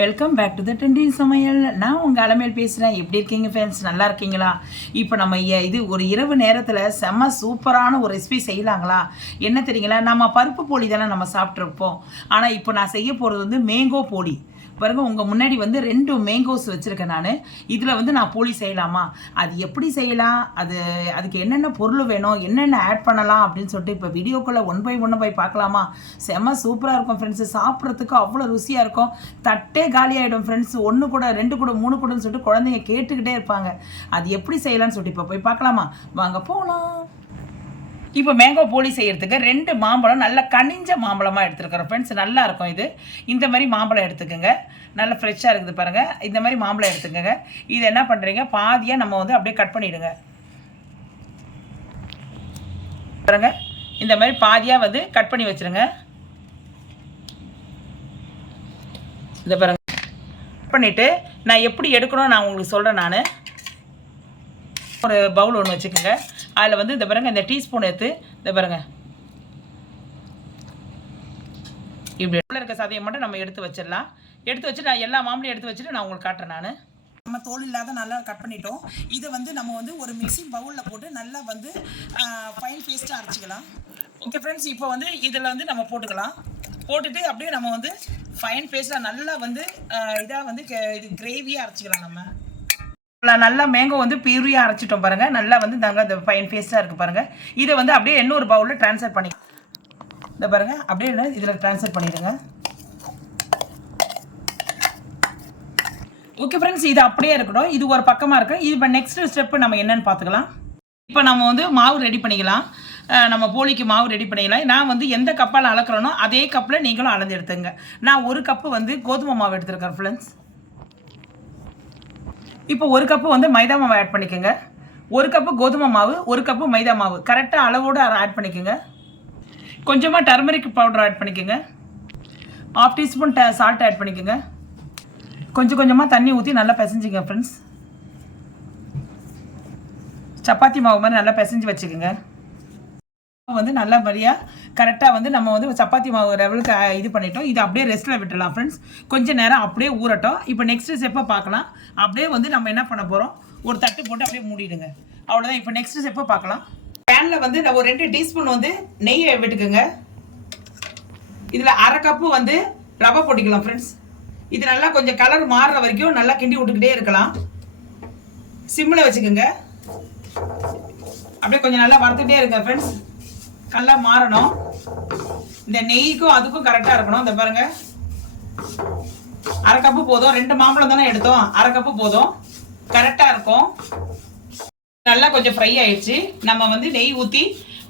Welcome back to the டெண்டின் சமையல் நான் உங்கள் அலமையில் பேசுகிறேன் எப்படி இருக்கீங்க ஃப்ரெண்ட்ஸ் நல்லா இருக்கீங்களா? இப்போ நம்ம இது ஒரு இரவு நேரத்தில் செம்ம சூப்பரான ஒரு ரெசிபி செய்யலாங்களா? என்ன தெரியுங்களா? நம்ம பருப்பு போலி தானே நம்ம சாப்பிட்ருப்போம் ஆனால் இப்போ நான் செய்ய போகிறது வந்து மேங்கோ போலி. பாருங்க உங்கள் முன்னாடி வந்து ரெண்டு மேங்கோஸ் வச்சுருக்கேன் நான். இதில் வந்து நான் போலி செய்யலாமா? அது எப்படி செய்யலாம்? அது அதுக்கு என்னென்ன பொருள் வேணும்? என்னென்ன ஆட் பண்ணலாம்? அப்படின்னு சொல்லிட்டு இப்போ வீடியோக்குள்ளே ஒன் பை ஒன்று போய் பார்க்கலாமா? செம்ம சூப்பராக இருக்கும் ஃப்ரெண்ட்ஸு சாப்பிட்றதுக்கு அவ்வளோ ருசியாக இருக்கும். தட்டே காலியாகிடும் ஃப்ரெண்ட்ஸ் ஒன்று கூட ரெண்டு கூட மூணு கூடன்னு சொல்லிட்டு குழந்தைங்க கேட்டுக்கிட்டே இருப்பாங்க. அது எப்படி செய்யலாம்னு சொல்லிட்டு இப்போ போய் பார்க்கலாமா? வாங்க போகலாம் இப்போ மேங்கோ போலி செய்கிறதுக்கு ரெண்டு மாம்பழம் நல்ல கனிஞ்ச மாம்பழமாக எடுத்துருக்குறோம். ஃப்ரெண்ட்ஸ் நல்லா இருக்கும் இது. இந்த மாதிரி மாம்பழம் எடுத்துக்கோங்க. நல்ல ஃப்ரெஷ்ஷாக இருக்குது பாருங்கள் இந்த மாதிரி மாம்பழம் எடுத்துக்கோங்க. இது என்ன பண்ணுறீங்க பாதியாக நம்ம வந்து அப்படியே கட் பண்ணிவிடுங்க பாருங்க. இந்த மாதிரி பாதியாக வந்து கட் பண்ணி வச்சுருங்க. இதை பாருங்கள் கட் பண்ணிவிட்டு நான் எப்படி எடுக்கணும்னு நான் உங்களுக்கு சொல்கிறேன் நான். ஒரு பவுல் ஒன்று வச்சுக்கோங்க. அதில் வந்து இந்த பாருங்கள் இந்த டீஸ்பூன் எடுத்து இந்த பாருங்கள் இப்படி உள்ள இருக்க சதையை மட்டும் நம்ம எடுத்து வச்சிடலாம். எடுத்து வச்சு நான் எல்லா மாம்பழையும் எடுத்து வச்சுட்டு நான் உங்களுக்கு காட்டுறேன் நான். நம்ம தோல் இல்லாத நல்லா கட் பண்ணிட்டோம். இதை வந்து நம்ம வந்து ஒரு மிக்சிங் பவுலில் போட்டு நல்லா வந்து ஃபைன் பேஸ்ட்டாக அரைச்சிக்கலாம். ஓகே ஃப்ரெண்ட்ஸ் இப்போ வந்து இதில் வந்து நம்ம போட்டுக்கலாம். போட்டுட்டு அப்படியே நம்ம வந்து ஃபைன் பேஸ்ட்டாக நல்லா வந்து இதாக வந்து இது கிரேவியாக அரைச்சிக்கலாம் நம்ம. நல்லா- நல்லா மேங்கோ வந்து பியூரியாக அரைச்சிட்டோம் பாருங்கள் நல்லா வந்து தாங்க இந்த ஃபைன் ஃபேஸ்ட்டாக இருக்குது பாருங்கள் இதை வந்து அப்படியே இன்னொரு பவுலில் ட்ரான்ஸ்ஃபர் பண்ணி இந்த பாருங்கள் அப்படியே இதில் ட்ரான்ஸ்ஃபர் பண்ணிடுங்க. ஓகே ஃப்ரெண்ட்ஸ் இது அப்படியே இருக்கட்டும். இது ஒரு பக்கமாக இருக்கு இது இப்போ நெக்ஸ்ட் ஸ்டெப்பு நம்ம என்னென்னு பார்த்துக்கலாம். இப்போ நம்ம வந்து மாவு ரெடி பண்ணிக்கலாம். நம்ம போலிக்கு மாவு ரெடி பண்ணிக்கலாம். நான் வந்து எந்த கப்பால் அளக்குறேனோ அதே கப்பில் நீங்களும் அளந்து எடுத்துங்க நான் ஒரு கப்பு வந்து கோதுமை மாவு எடுத்துருக்கேன் ஃப்ரெண்ட்ஸ் இப்போ ஒரு கப்பு வந்து மைதா மாவு ஆட் பண்ணிக்கோங்க. ஒரு கப்பு கோதுமை மாவு ஒரு கப்பு மைதா மாவு. கரெக்டாக அளவோடு ஆட் பண்ணிக்கோங்க. கொஞ்சமாக டர்மரிக் பவுடர் ஆட் பண்ணிக்கோங்க. ஆஃப் டீஸ்பூன் ட சால்ட் ஆட் பண்ணிக்கோங்க. கொஞ்சம் கொஞ்சமாக தண்ணி ஊற்றி நல்லா பிசைஞ்சிங்க ஃப்ரெண்ட்ஸ் சப்பாத்தி மாவு மாதிரி நல்லா பிசைஞ்சு வச்சுக்கோங்க. வந்து நல்லபடியாக கரெக்டாக வந்து நம்ம வந்து சப்பாத்தி மாவு லெவலுக்கு இது பண்ணிட்டோம். இது அப்படியே ரெஸ்ட்டில் விட்டுடலாம் ஃப்ரெண்ட்ஸ் கொஞ்ச நேரம் அப்படியே ஊறட்டும். இப்போ நெக்ஸ்ட் ஸ்டெப்பை பார்க்கலாம். அப்படியே வந்து நம்ம என்ன பண்ண போகிறோம் ஒரு தட்டு போட்டு அப்படியே மூடிடுங்க. அவ்வளோதான் இப்போ நெக்ஸ்ட் ஸ்டெப்பை பார்க்கலாம். பேனில் வந்து நம்ம ஒரு ரெண்டு டீஸ்பூன் வந்து நெய்யை விட்டுக்குங்க. இதில் அரை கப்பு வந்து ரவை போட்டிக்கலாம் ஃப்ரெண்ட்ஸ் இது நல்லா கொஞ்சம் கலர் மாறுற வரைக்கும் நல்லா கிண்டி விட்டுக்கிட்டே இருக்கலாம். சிம்மில் வச்சுக்கோங்க. அப்படியே கொஞ்சம் நல்லா வறுத்துக்கிட்டே இருங்க ஃப்ரெண்ட்ஸ் நல்லா மாறணும். இந்த நெய்க்கும் அதுக்கும் கரெக்டாக இருக்கணும். இந்த பாருங்க. அரை கப்பு போதும். ரெண்டு மாம்பழம் தானே எடுத்தோம். அரை கப்பு போதும். கரெக்டாக இருக்கும். நல்லா கொஞ்சம் ஃப்ரை ஆயிடுச்சு. நம்ம வந்து நெய் ஊற்றி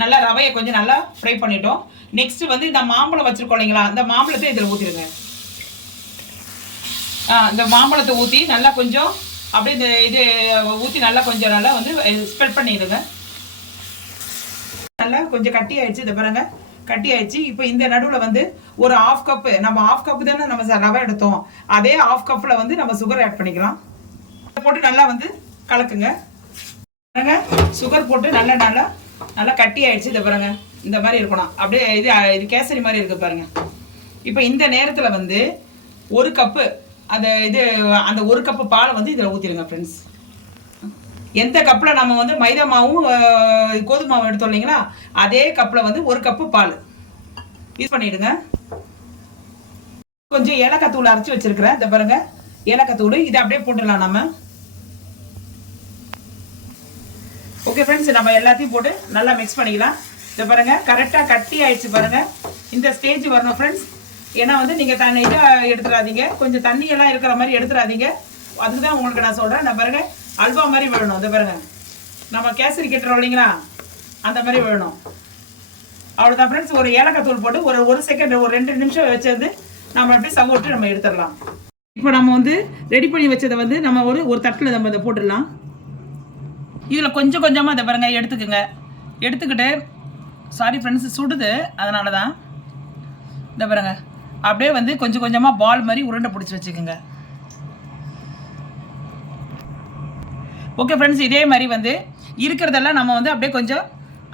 நல்லா ரவையை கொஞ்சம் நல்லா ஃப்ரை பண்ணிட்டோம். நெக்ஸ்ட் வந்து இந்த மாம்பழம் வச்சிருக்கோம் இல்லைங்களா? இந்த மாம்பழத்தை இதில் ஊற்றிடுங்க இந்த மாம்பழத்தை ஊற்றி நல்லா கொஞ்சம் அப்படியே இந்த இது ஊற்றி நல்லா கொஞ்சம் நல்லா வந்து ஸ்ப்ரெட் பண்ணிடுங்க. நல்லா கொஞ்சம் கட்டி ஆயிடுச்சு. இதை பாருங்க. கட்டி ஆயிடுச்சு. இப்போ இந்த நடுவில் வந்து ஒரு ஆஃப் கப்பு நம்ம ஆஃப் கப்பு தானே நம்ம ரவை எடுத்தோம். அதே ஆஃப் கப்பில் வந்து நம்ம சுகர் ஆட் பண்ணிக்கலாம். இதை போட்டு நல்லா வந்து கலக்குங்க. பாருங்க. சுகர் போட்டு நல்லா நல்லா நல்லா கட்டி ஆயிடுச்சு. இதை பாருங்க. இந்த மாதிரி இருக்கணும். அப்படியே இது இது கேசரி மாதிரி இருக்கு பாருங்க. இப்போ இந்த நேரத்தில் வந்து ஒரு கப்பு அந்த இது அந்த ஒரு கப்பு பாலை வந்து இதில் ஊற்றிடுங்க ஃப்ரெண்ட்ஸ் எந்த கப்பில் நம்ம வந்து மைதா மாவும் கோதுமை மாவும் எடுத்தோம் இல்லைங்களா? அதே கப்பில் வந்து ஒரு கப்பு பால். யூஸ் பண்ணிடுங்க. கொஞ்சம் ஏலக்காய் தூள் அரைச்சி வச்சிருக்கிறேன். இந்த பாருங்க. ஏலக்காய் தூள். இதை அப்படியே போட்டுடலாம் நம்ம ஓகே ஃப்ரெண்ட்ஸ் நம்ம எல்லாத்தையும் போட்டு நல்லா மிக்ஸ் பண்ணிக்கலாம். இதை பாருங்க கரெக்டாக கட்டி ஆயிடுச்சு பாருங்க. இந்த ஸ்டேஜ் வரணும் ஃப்ரெண்ட்ஸ் ஏன்னா வந்து நீங்கள் தண்ணி இதாக எடுத்துடாதீங்க. கொஞ்சம் தண்ணியெல்லாம் இருக்கிற மாதிரி எடுத்துடாதீங்க. அதுக்கு தான் உங்களுக்கு நான் சொல்கிறேன் நான் பாருங்கள் அல்வா மாதிரி விழணும் இதை பாருங்க. நம்ம கேசரி கட்டுறோம் இல்லைங்களா? அந்த மாதிரி விழணும் அவ்வளோதான் ஃப்ரெண்ட்ஸ் ஒரு ஏலக்காய் தூள் போட்டு ஒரு ஒரு செகண்ட் ஒரு ரெண்டு நிமிஷம் வச்சது நம்ம அப்படியே சங்கோட்டு நம்ம எடுத்துடலாம். இப்போ நம்ம வந்து ரெடி பண்ணி வச்சதை வந்து நம்ம ஒரு ஒரு தட்டில் நம்ம இதை போட்டுடலாம். இதில் கொஞ்சம் கொஞ்சமாக இதை பாருங்க எடுத்துக்கோங்க. எடுத்துக்கிட்டு சாரி ஃப்ரெண்ட்ஸ் சுடுது. அதனால தான் இந்த பாருங்க. அப்படியே வந்து கொஞ்சம் கொஞ்சமாக பால் மாதிரி உருண்டை பிடிச்சி வச்சுக்கோங்க. ஓகே ஃப்ரெண்ட்ஸ் இதே மாதிரி வந்து இருக்கிறதெல்லாம் நம்ம வந்து அப்படியே கொஞ்சம்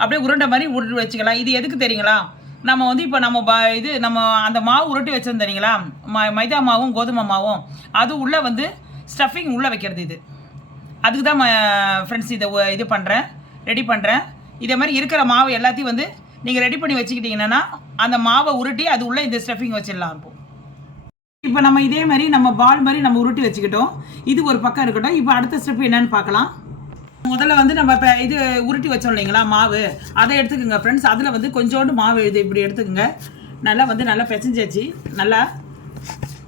அப்படியே உருண்டை மாதிரி உருட்டு வச்சுக்கலாம். இது எதுக்கு தெரியுங்களா? நம்ம வந்து இப்போ நம்ம ப- இது நம்ம அந்த மாவு உருட்டி வச்சுருந்தோம் தெரியுங்களா? ம மைதா மாவும் கோதுமை மாவும். அது உள்ளே வந்து ஸ்டஃபிங் உள்ளே வைக்கிறது இது. அதுக்கு தான் ஃப்ரெண்ட்ஸ் இதை இது பண்ணுறேன் ரெடி பண்ணுறேன் இதே மாதிரி இருக்கிற மாவு எல்லாத்தையும் வந்து நீங்கள் ரெடி பண்ணி வச்சுக்கிட்டிங்கன்னா அந்த மாவை உருட்டி அது உள்ளே இந்த ஸ்டஃபிங் வச்சிடலாம் இப்போ. இப்போ நம்ம இதே மாதிரி நம்ம பால் மாதிரி நம்ம உருட்டி வச்சுக்கிட்டோம். இது ஒரு பக்கம் இருக்கட்டும். இப்போ அடுத்த ஸ்டெப் என்னன்னு பார்க்கலாம். முதல்ல வந்து நம்ம இப்போ இது உருட்டி வச்சோம் இல்லைங்களா மாவு. அதை எடுத்துக்கோங்க ஃப்ரெண்ட்ஸ் அதில் வந்து கொஞ்சோண்டு மாவு இது இப்படி எடுத்துக்கோங்க. நல்லா வந்து நல்லா பிசைஞ்சாச்சு. நல்லா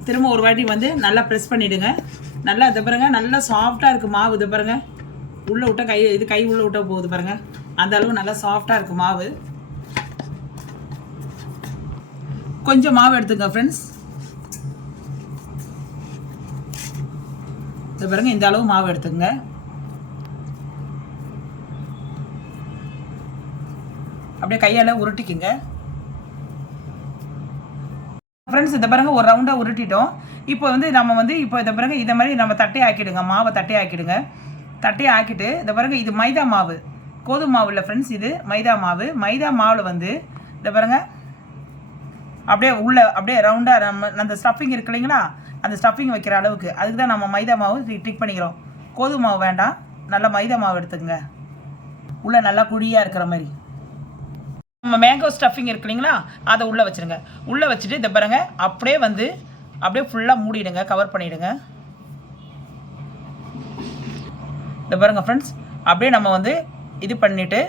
திரும்ப ஒரு வாட்டி வந்து நல்லா ப்ரெஸ் பண்ணிவிடுங்க நல்லா இதை பாருங்க. நல்லா சாஃப்டாக இருக்குது மாவு இது பாருங்க. உள்ளே விட்டால் கை இது கை உள்ளே விட்டால் போகுது பாருங்கள் அந்த அளவு நல்லா சாஃப்டாக இருக்குது மாவு. கொஞ்சம் மாவு எடுத்துக்கோங்க ஃப்ரெண்ட்ஸ் எடுத்த பாருங்க. இந்த அளவு மாவு எடுத்துங்க அப்படியே கையால் உருட்டிக்குங்க. ஃப்ரெண்ட்ஸ் இதை பாருங்க. ஒரு ரவுண்டாக உருட்டிட்டோம். இப்போ வந்து நம்ம வந்து இப்போ இதை பிறகு இதை மாதிரி நம்ம தட்டை ஆக்கிடுங்க. மாவை தட்டை ஆக்கிடுங்க. தட்டை ஆக்கிட்டு இதை பாருங்க. இது மைதா மாவு. கோதுமை மாவு இல்லை ஃப்ரெண்ட்ஸ் இது மைதா மாவு. மைதா மாவில் வந்து இதை பாருங்க. அப்படியே உள்ளே அப்படியே ரவுண்டாக நம்ம அந்த ஸ்டஃபிங் இருக்கு இல்லைங்களா? அந்த ஸ்டஃபிங் வைக்கிற அளவுக்கு. அதுக்கு தான் நம்ம மைதா மாவு டிக் பண்ணிக்கிறோம். கோதுமை மாவு வேண்டாம். நல்லா மைதா மாவு எடுத்துக்கங்க. உள்ளே நல்லா குழியாக இருக்கிற மாதிரி. நம்ம மேங்கோ ஸ்டஃபிங் இருக்கு இல்லைங்களா? அதை உள்ளே வச்சுருங்க. உள்ளே வச்சுட்டு இதை பாருங்க. அப்படியே வந்து அப்படியே ஃபுல்லாக மூடிடுங்க. கவர் பண்ணிவிடுங்க இதை பாருங்க ஃப்ரெண்ட்ஸ் அப்படியே நம்ம வந்து இது பண்ணிவிட்டு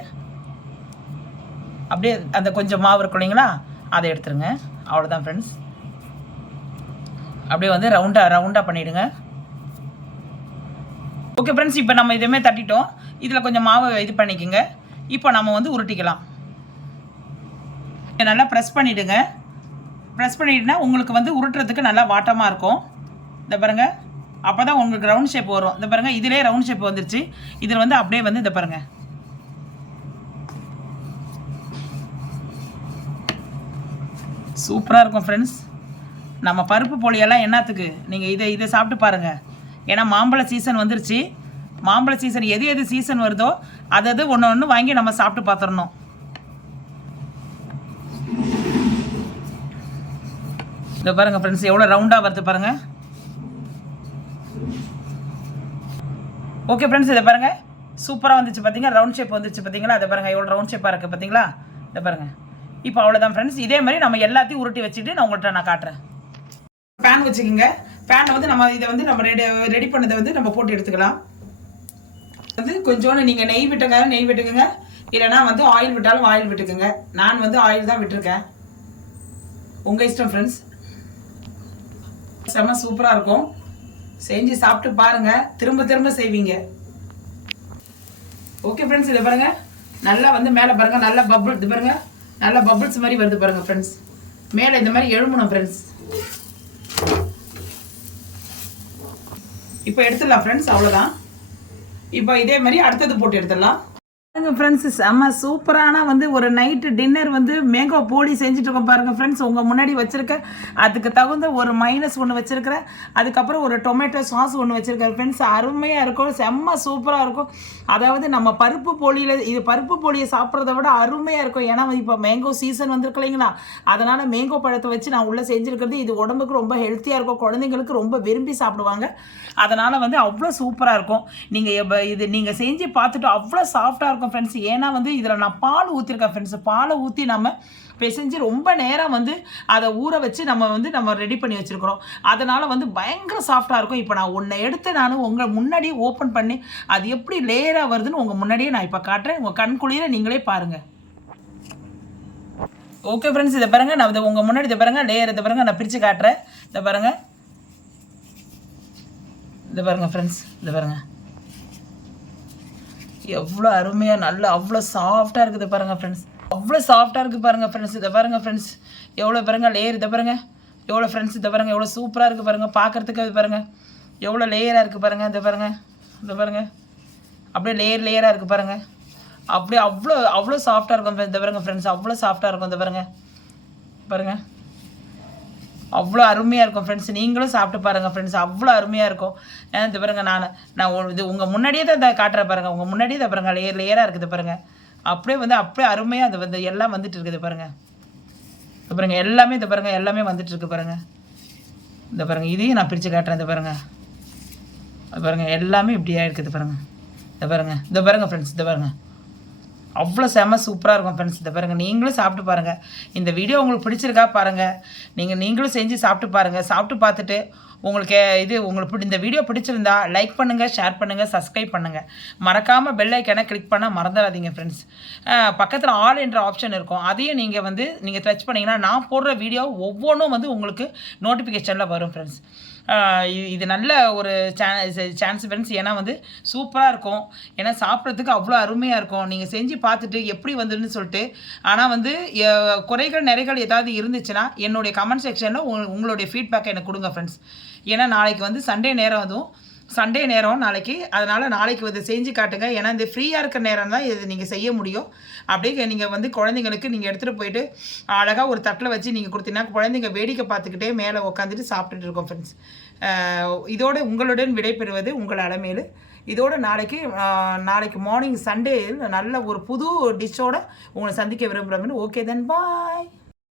அப்படியே அந்த கொஞ்சம் மாவு இருக்கும் இல்லைங்களா? அதை எடுத்துருங்க. அவ்வளோதான் ஃப்ரெண்ட்ஸ் அப்படியே வந்து ரவுண்டாக ரவுண்டாக பண்ணிவிடுங்க ஓகே ஃப்ரெண்ட்ஸ் இப்போ நம்ம இதுவுமே தட்டிட்டோம். இதில் கொஞ்சம் மாவு இது பண்ணிக்கோங்க. இப்போ நம்ம வந்து உருட்டிக்கலாம். இதை நல்லா ப்ரெஸ் பண்ணிவிடுங்க ப்ரெஸ் பண்ணிட்டுனா உங்களுக்கு வந்து உருட்டுறதுக்கு நல்லா வாட்டமாக இருக்கும். இந்த பாருங்கள் அப்போ தான் உங்களுக்கு ரவுண்ட் ஷேப் வரும். இந்த பாருங்கள் இதிலே ரவுண்ட் ஷேப் வந்துருச்சு. இதில் வந்து அப்படியே வந்து இந்த பாருங்க. சூப்பராக இருக்கும் ஃப்ரெண்ட்ஸ் நம்ம பருப்பு பொழியெல்லாம் என்னத்துக்கு? நீங்கள் இதை இதை சாப்பிட்டு பாருங்கள் ஏன்னா மாம்பழ சீசன் வந்துருச்சு. மாம்பழ சீசன் எது எது சீசன் வருதோ அது அது ஒன்று ஒன்று வாங்கி நம்ம சாப்பிட்டு பார்த்துடணும் இதை பாருங்கள் ஃப்ரெண்ட்ஸ் எவ்வளோ ரவுண்டாக வருது பாருங்கள் ஓகே ஃப்ரெண்ட்ஸ் இதை பாருங்கள் சூப்பராக வந்துச்சு பார்த்தீங்களா ரவுண்ட் ஷேப் வந்துச்சு பார்த்தீங்களா அதை பாருங்கள் எவ்வளோ ரவுண்ட் ஷேப்பாக இருக்குது பார்த்தீங்களா இதை பாருங்கள் இப்போ அவ்வளோதான் ஃப்ரெண்ட்ஸ் இதே மாதிரி நம்ம எல்லாத்தையும் உருட்டி வச்சுட்டு நான் உங்கள்கிட்ட நான் காட்டுறேன். பேன் வச்சுக்கோங்க. பேனை வந்து நம்ம இதை வந்து நம்ம ரெடி ரெடி பண்ணதை வந்து நம்ம போட்டு எடுத்துக்கலாம். வந்து கொஞ்சோண்டு நீங்கள் நெய் விட்டுங்க நெய் விட்டுக்குங்க. இல்லைனா வந்து ஆயில் விட்டாலும் ஆயில் விட்டுக்குங்க. நான் வந்து ஆயில் தான் விட்டுருக்கேன். உங்கள் இஷ்டம் ஃப்ரெண்ட்ஸ் செம்ம சூப்பராக இருக்கும். செஞ்சு சாப்பிட்டு பாருங்கள் திரும்ப திரும்ப செய்வீங்க. ஓகே ஃப்ரெண்ட்ஸ் இதை பாருங்கள் நல்லா வந்து மேலே பாருங்கள் நல்லா பபுள் இது பாருங்கள் நல்லா பபுள்ஸ் மாதிரி வருது பாருங்கள் ஃப்ரெண்ட்ஸ் மேலே இந்த மாதிரி எழும்பணும் ஃப்ரெண்ட்ஸ் இப்போ எடுத்துடலாம் ஃப்ரெண்ட்ஸ் அவ்வளோதான் இப்போ இதே மாதிரி அடுத்தது போட்டு எடுத்துடலாம். பாருங்க ஃப்ரெண்ட்ஸ் செம்ம சூப்பரான வந்து ஒரு நைட்டு டின்னர் வந்து மேங்கோ போலி செஞ்சுட்டு இருக்கோம் பாருங்க ஃப்ரெண்ட்ஸ் உங்கள் முன்னாடி வச்சுருக்கேன் அதுக்கு தகுந்த ஒரு மைனஸ் ஒன்று வச்சுருக்கிறேன். அதுக்கப்புறம் ஒரு டொமேட்டோ சாஸ் ஒன்று வச்சுருக்கேன் ஃப்ரெண்ட்ஸ் அருமையாக இருக்கும் செம்ம சூப்பராக இருக்கும். அதாவது நம்ம பருப்பு போலியில் இது பருப்பு போலியை சாப்பிட்றத விட அருமையாக இருக்கும். ஏன்னா இப்போ மேங்கோ சீசன் வந்திருக்கு இல்லைங்களா அதனால் மேங்கோ பழத்தை வச்சு நான் உள்ளே செஞ்சுருக்கிறது இது உடம்புக்கு ரொம்ப ஹெல்த்தியாக இருக்கும். குழந்தைங்களுக்கு ரொம்ப விரும்பி சாப்பிடுவாங்க. அதனால் வந்து அவ்வளோ சூப்பராக இருக்கும். நீங்கள் இது நீங்கள் செஞ்சு பார்த்துட்டு அவ்வளோ சாஃப்டாக இருக்கும். ஃப்ரெண்ட்ஸ் ஏன்னா வந்து இதில் நான் பால் ஊற்றிருக்கேன் ஃப்ரெண்ட்ஸ் பாலை ஊற்றி நம்ம பிசைஞ்சு ரொம்ப நேரம் வந்து அதை ஊற வச்சு நம்ம வந்து நம்ம ரெடி பண்ணி வச்சுருக்கிறோம். அதனால் வந்து பயங்கர சாஃப்டாக இருக்கும். இப்போ நான் ஒன்றை எடுத்து நான் உங்கள் முன்னாடியே ஓப்பன் பண்ணி அது எப்படி லேயராக வருதுன்னு உங்கள் முன்னாடியே நான் இப்போ காட்டுறேன். உங்கள் கண் நீங்களே பாருங்கள் ஓகே ஃப்ரெண்ட்ஸ் இதை பாருங்கள் நான் இதை உங்கள் முன்னாடி இதை பாருங்கள் லேயர் இதை பாருங்கள் நான் பிரித்து காட்டுறேன். இதை பாருங்கள் இதை பாருங்கள் ஃப்ரெண்ட்ஸ் இதை பாருங்கள் எவ்வளோ அருமையாக நல்லா அவ்வளோ சாஃப்டாக இருக்குது பாருங்கள் ஃப்ரெண்ட்ஸ் அவ்வளோ சாஃப்டாக இருக்குது பாருங்கள் ஃப்ரெண்ட்ஸ் இதை பாருங்கள் ஃப்ரெண்ட்ஸ் எவ்வளோ பாருங்கள் லேயர் இதை பாருங்கள் எவ்வளோ ஃப்ரெண்ட்ஸ் இதை பாருங்கள் எவ்வளோ சூப்பராக இருக்குது பாருங்கள் பார்க்குறதுக்கு இது பாருங்கள் எவ்வளோ லேயராக இருக்குது பாருங்கள் இதை பாருங்கள் இதை பாருங்கள் அப்படியே லேயர் லேயராக இருக்குது பாருங்கள் அப்படியே அவ்வளோ அவ்வளோ சாஃப்டாக இருக்கும். இந்த பாருங்கள் ஃப்ரெண்ட்ஸ் அவ்வளோ சாஃப்டாக இருக்கும். இந்த பாருங்கள் பாருங்கள் அவ்வளோ அருமையாக இருக்கும் ஃப்ரெண்ட்ஸ் நீங்களும் சாப்பிட்டு பாருங்கள் ஃப்ரெண்ட்ஸ் அவ்வளோ அருமையாக இருக்கும். ஏன்னா இது பாருங்கள் நான் நான் இது உங்கள் முன்னாடியே தான் இதை காட்டுறேன் பாருங்கள் உங்கள் முன்னாடியே தான் பாருங்கள் லேயர் லேயராக இருக்குது பாருங்கள் அப்படியே வந்து அப்படியே அருமையாக அது வந்து எல்லாம் வந்துட்டு இருக்குது பாருங்கள் இந்த பாருங்கள் எல்லாமே இது பாருங்கள் எல்லாமே வந்துட்டு இருக்கு இந்த பாருங்கள் இதையும் நான் பிரித்து காட்டுறேன் இந்த பாருங்கள் இது பாருங்கள் எல்லாமே இப்படியா இருக்குது பாருங்கள் இந்த பாருங்கள் இந்த பாருங்கள் ஃப்ரெண்ட்ஸ் இந்த பாருங்கள் அவ்வளோ செம சூப்பராக இருக்கும் ஃப்ரெண்ட்ஸ் இந்த பாருங்கள் நீங்களும் சாப்பிட்டு பாருங்கள் இந்த வீடியோ உங்களுக்கு பிடிச்சிருக்கா பாருங்கள் நீங்கள் நீங்களும் செஞ்சு சாப்பிட்டு பாருங்கள் சாப்பிட்டு பார்த்துட்டு உங்களுக்கு இது உங்களுக்கு பிடி இந்த வீடியோ பிடிச்சிருந்தா லைக் பண்ணுங்கள் ஷேர் பண்ணுங்கள் சப்ஸ்கிரைப் பண்ணுங்கள் மறக்காமல் பெல் ஐக்கனை கிளிக் பண்ண மறந்துடாதீங்க ஃப்ரெண்ட்ஸ் பக்கத்தில் ஆல் என்ற ஆப்ஷன் இருக்கும். அதையும் நீங்கள் வந்து நீங்கள் டச் பண்ணிங்கன்னா நான் போடுற வீடியோ ஒவ்வொன்றும் வந்து உங்களுக்கு நோட்டிஃபிகேஷனில் வரும் ஃப்ரெண்ட்ஸ் இது நல்ல ஒரு சான்ஸ் ஃப்ரெண்ட்ஸ் ஏன்னா வந்து சூப்பராக இருக்கும். ஏன்னா சாப்பிட்றதுக்கு அவ்வளோ அருமையாக இருக்கும். நீங்கள் செஞ்சு பார்த்துட்டு எப்படி வந்துன்னு சொல்லிட்டு ஆனால் வந்து குறைகள் நிறைகள் ஏதாவது இருந்துச்சுன்னா என்னுடைய கமெண்ட் செக்ஷனில் உங்களுடைய ஃபீட்பேக்கை எனக்கு கொடுங்க ஃப்ரெண்ட்ஸ் ஏன்னா நாளைக்கு வந்து சண்டே நேரம் அதுவும். சண்டே நேரம் நாளைக்கு. அதனால் நாளைக்கு வந்து செஞ்சு காட்டுங்க. ஏன்னா இந்த ஃப்ரீயாக இருக்கிற நேரம் தான் இது நீங்கள் செய்ய முடியும். அப்படியே நீங்கள் வந்து குழந்தைங்களுக்கு நீங்கள் எடுத்துகிட்டு போயிட்டு அழகாக ஒரு தட்டில் வச்சு நீங்கள் கொடுத்தீங்கன்னா குழந்தைங்க வேடிக்கை பார்த்துக்கிட்டே மேலே உட்காந்துட்டு சாப்பிட்டுட்டு இருக்கோம் ஃப்ரெண்ட்ஸ் இதோடு உங்களுடன் விடைபெறுவது உங்கள் அலமேலு. இதோட நாளைக்கு நாளைக்கு மார்னிங் சண்டே நல்ல ஒரு புது டிஷ்ஷோட உங்களை சந்திக்க விரும்புகிறோம்னு ஓகே தென் பாய்